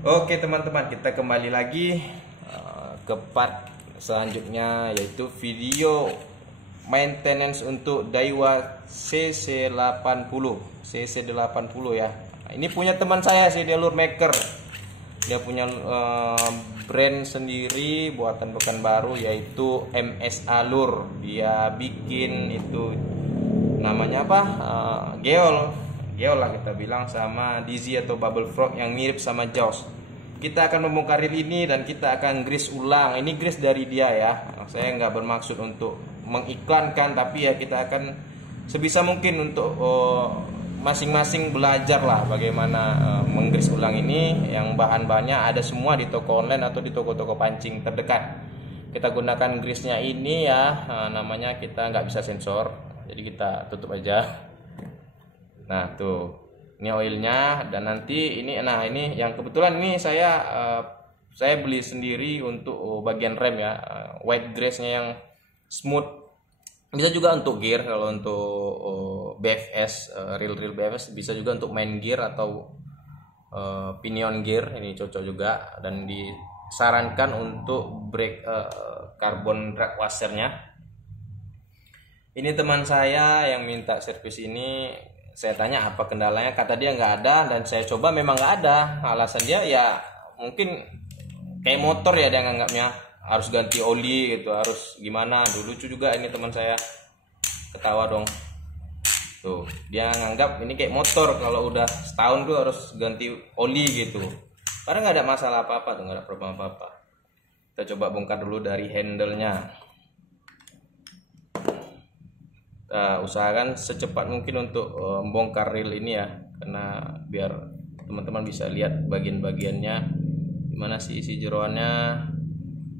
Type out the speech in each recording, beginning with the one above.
Oke teman-teman, kita kembali lagi ke part selanjutnya, yaitu video maintenance untuk Daiwa CC80 ya. Ini punya teman saya sih, dia lure maker. Dia punya brand sendiri buatan Pekanbaru, yaitu MSA Lure. Dia bikin itu namanya apa? Geol lah kita bilang, sama Dizzy atau Bubble Frog yang mirip sama Jaws. Kita akan membongkar reel ini dan kita akan grease ulang. Ini grease dari dia ya. Saya nggak bermaksud untuk mengiklankan, tapi ya kita akan sebisa mungkin untuk masing-masing belajar lah bagaimana menggrease ulang ini. Yang bahan-bahannya ada semua di toko online atau di toko-toko pancing terdekat. Kita gunakan grease-nya ini ya, namanya kita nggak bisa sensor, jadi kita tutup aja. Nah tuh, ini oilnya. Dan nanti ini, nah ini yang kebetulan ini saya beli sendiri untuk bagian rem ya, white grease-nya yang smooth. Bisa juga untuk gear, kalau untuk BFS, reel BFS bisa juga untuk main gear atau pinion gear, ini cocok juga. Dan disarankan untuk brake carbon drag washernya. Ini teman saya yang minta servis ini. Saya tanya apa kendalanya, kata dia nggak ada, dan saya coba memang nggak ada. Alasan dia ya mungkin kayak motor ya, dia nganggapnya harus ganti oli gitu, harus gimana. Lucu juga ini teman saya, ketawa dong. Tuh, dia nganggap ini kayak motor, kalau udah setahun tuh harus ganti oli gitu. Karena nggak ada masalah apa-apa tuh, nggak ada problem apa-apa. Kita coba bongkar dulu dari handle-nya. Usahakan secepat mungkin untuk membongkar reel ini ya, karena biar teman-teman bisa lihat bagian-bagiannya gimana sih isi jeroannya.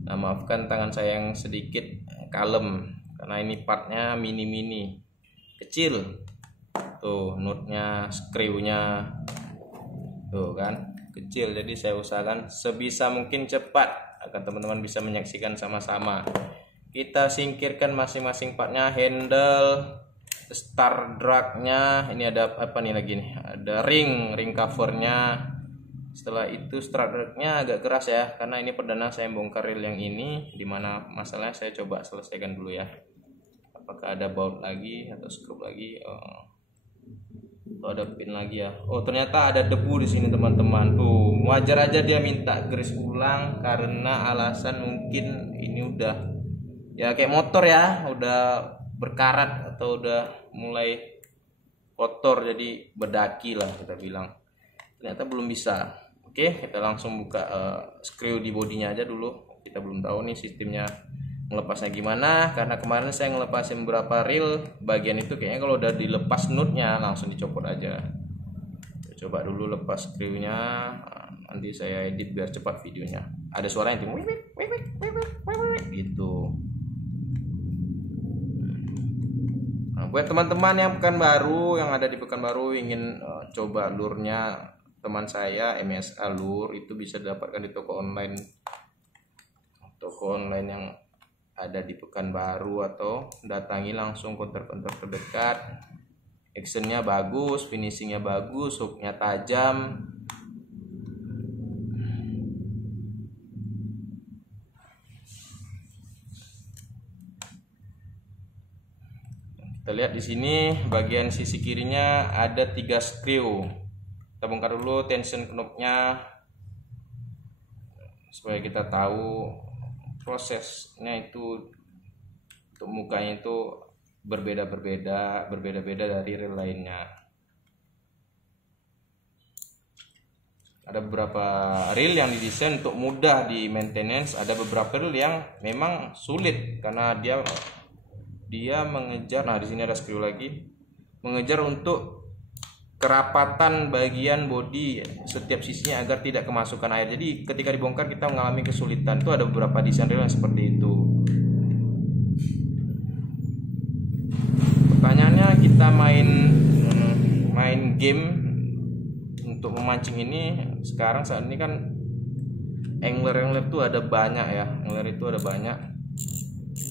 Nah, maafkan tangan saya yang sedikit kalem karena ini partnya mini kecil. Tuh nutnya, screw-nya tuh kan kecil, jadi saya usahakan sebisa mungkin cepat agar teman-teman bisa menyaksikan sama-sama. Kita singkirkan masing-masing partnya, handle, start drag-nya. Ini ada apa nih lagi nih? Ada ring covernya. Setelah itu start drag-nya agak keras ya, karena ini perdana saya bongkar reel yang ini. Dimana masalahnya saya coba selesaikan dulu ya. Apakah ada baut lagi atau skrup lagi? Oh, ada pin lagi ya. Oh, ternyata ada debu di sini teman-teman. Tuh, wajar aja dia minta grease ulang karena alasan mungkin ini udah ya kayak motor ya, udah berkarat atau udah mulai kotor, jadi berdaki lah kita bilang. Ternyata belum bisa. Oke, kita langsung buka screw di bodinya aja dulu. Kita belum tahu nih sistemnya melepasnya gimana, karena kemarin saya ngelepasin beberapa reel, bagian itu kayaknya kalau udah dilepas nutnya langsung dicopot aja. Kita coba dulu lepas screwnya, nanti saya edit biar cepat videonya. Ada suara yang gitu. Buat teman-teman yang Pekanbaru, yang ada di Pekanbaru ingin coba lurnya teman saya MSA Lure, itu bisa didapatkan di toko online yang ada di Pekanbaru, atau datangi langsung counter terdekat. Actionnya bagus, finishingnya bagus, hooknya tajam. Kita lihat di sini bagian sisi kirinya ada 3 screw. Kita bongkar dulu tension knob-nya supaya kita tahu prosesnya itu. Untuk mukanya itu berbeda-beda dari reel lainnya. Ada beberapa reel yang didesain untuk mudah di maintenance, ada beberapa reel yang memang sulit karena dia mengejar. Nah, di sini ada screw lagi, mengejar untuk kerapatan bagian bodi setiap sisinya agar tidak kemasukan air. Jadi ketika dibongkar kita mengalami kesulitan. Itu ada beberapa desain reel yang seperti itu. Pertanyaannya, kita main game untuk memancing ini sekarang, saat ini kan angler tuh ada banyak ya. Angler itu ada banyak.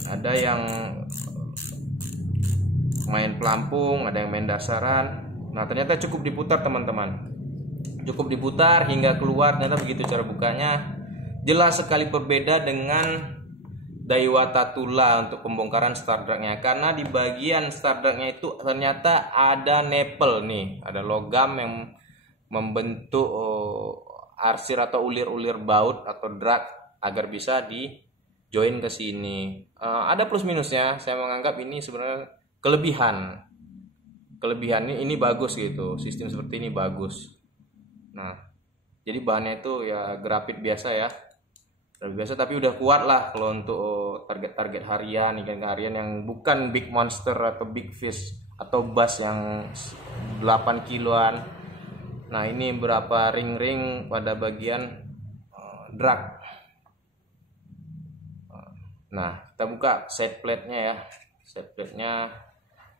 Ada yang main pelampung, ada yang main dasaran. Nah, ternyata cukup diputar teman-teman. Cukup diputar hingga keluar. Ternyata begitu cara bukanya. Jelas sekali berbeda dengan Daiwa Tatula untuk pembongkaran start drag-nya, karena di bagian start drag-nya itu ternyata ada nipple nih, ada logam yang membentuk arsir atau ulir-ulir baut atau drag agar bisa di join ke sini. Ada plus minusnya. Saya menganggap ini sebenarnya kelebihan ini bagus gitu, sistem seperti ini bagus. Nah, jadi bahannya itu ya grafit biasa ya, tapi udah kuat lah kalau untuk target harian, ikan harian yang bukan big monster atau big fish atau bass yang 8 kiloan. Nah, ini berapa ring-ring pada bagian drag. Nah, kita buka set plate-nya ya. Set plate-nya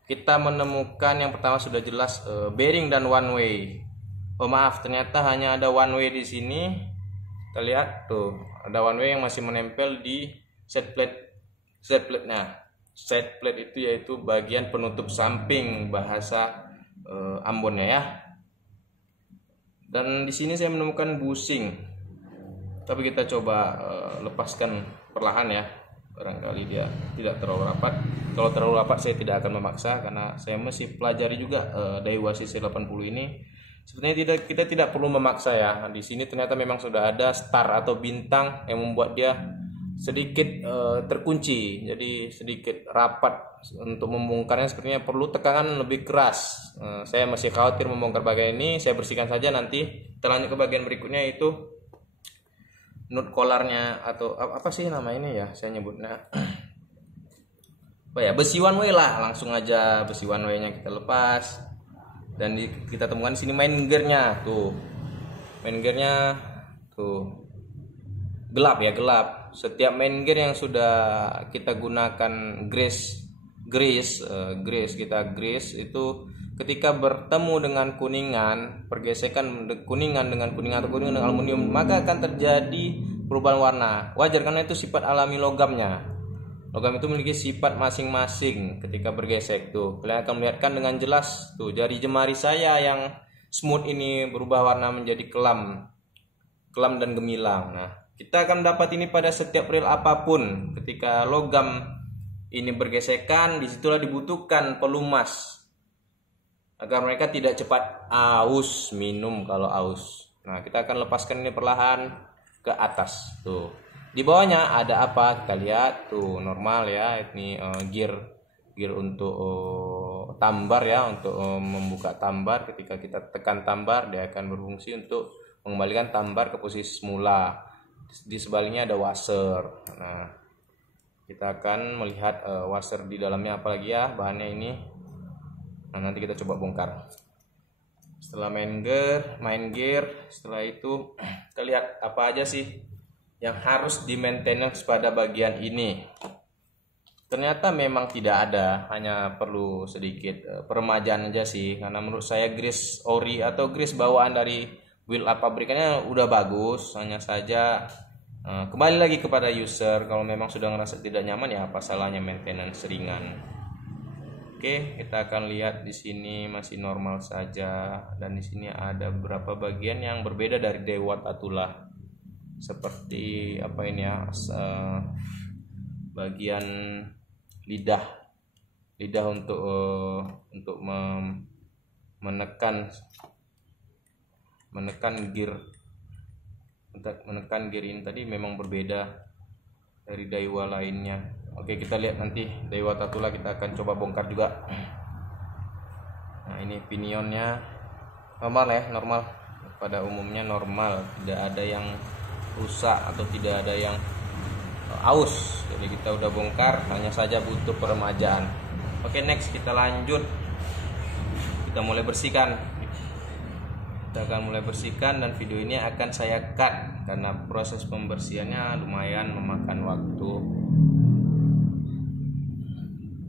kita menemukan yang pertama sudah jelas bearing dan one way. Oh maaf, ternyata hanya ada one way di sini. Kita lihat tuh, ada one way yang masih menempel di set plate-nya. Set plate itu yaitu bagian penutup samping bahasa Ambonnya ya. Dan di sini saya menemukan bushing. Tapi kita coba lepaskan perlahan ya. Barangkali dia tidak terlalu rapat. Kalau terlalu rapat saya tidak akan memaksa, karena saya masih pelajari juga Daiwa CC80 ini. Sebenarnya kita tidak perlu memaksa ya. Di sini ternyata memang sudah ada star atau bintang yang membuat dia sedikit terkunci, jadi sedikit rapat. Untuk membongkarnya sepertinya perlu tekanan lebih keras. Saya masih khawatir membongkar bagian ini. Saya bersihkan saja, nanti kita lanjut ke bagian berikutnya, yaitu nut collarnya atau apa sih nama ini ya, saya nyebutnya apa ya, besi one way lah. Langsung aja besi one way nya kita lepas, dan kita temukan di sini main gearnya tuh. Main gearnya tuh gelap ya, gelap. Setiap main gear yang sudah kita gunakan grease itu ketika bertemu dengan kuningan, pergesekan kuningan dengan kuningan atau kuningan dengan aluminium, maka akan terjadi perubahan warna. Wajar karena itu sifat alami logamnya. Logam itu memiliki sifat masing-masing ketika bergesek tuh. Kalian akan melihatkan dengan jelas tuh, jari jemari saya yang smooth ini berubah warna menjadi kelam dan gemilang. Nah, kita akan dapat ini pada setiap reel apapun. Ketika logam ini bergesekan, disitulah dibutuhkan pelumas agar mereka tidak cepat aus, minum kalau aus. Nah, kita akan lepaskan ini perlahan ke atas tuh. Di bawahnya ada apa? Kita lihat tuh, normal ya. Ini gear untuk tambar ya, untuk membuka tambar. Ketika kita tekan tambar, dia akan berfungsi untuk mengembalikan tambar ke posisi semula. Di sebaliknya ada washer. Nah, kita akan melihat washer di dalamnya apalagi ya bahannya ini. Nah, nanti kita coba bongkar. Setelah main gear, setelah itu kita lihat apa aja sih yang harus di maintenance pada bagian ini. Ternyata memang tidak ada, hanya perlu sedikit peremajaan aja sih. Karena menurut saya grease ori atau grease bawaan dari wheel up pabrikannya udah bagus. Hanya saja kembali lagi kepada user. Kalau memang sudah ngerasa tidak nyaman, ya apa salahnya maintenance ringan. Oke, kita akan lihat di sini masih normal saja, dan di sini ada beberapa bagian yang berbeda dari Daiwa Tatula. Seperti apa ini ya, bagian lidah untuk menekan gear. Menekan gear ini tadi memang berbeda dari Daiwa lainnya. Oke, kita lihat nanti Daiwa Tatula kita akan coba bongkar juga. Nah, ini pinionnya normal ya, normal. Pada umumnya normal, tidak ada yang rusak atau tidak ada yang aus. Jadi kita udah bongkar, hanya saja butuh peremajaan. Oke, next kita lanjut. Kita mulai bersihkan. Kita akan mulai bersihkan, dan video ini akan saya cut karena proses pembersihannya lumayan memakan waktu.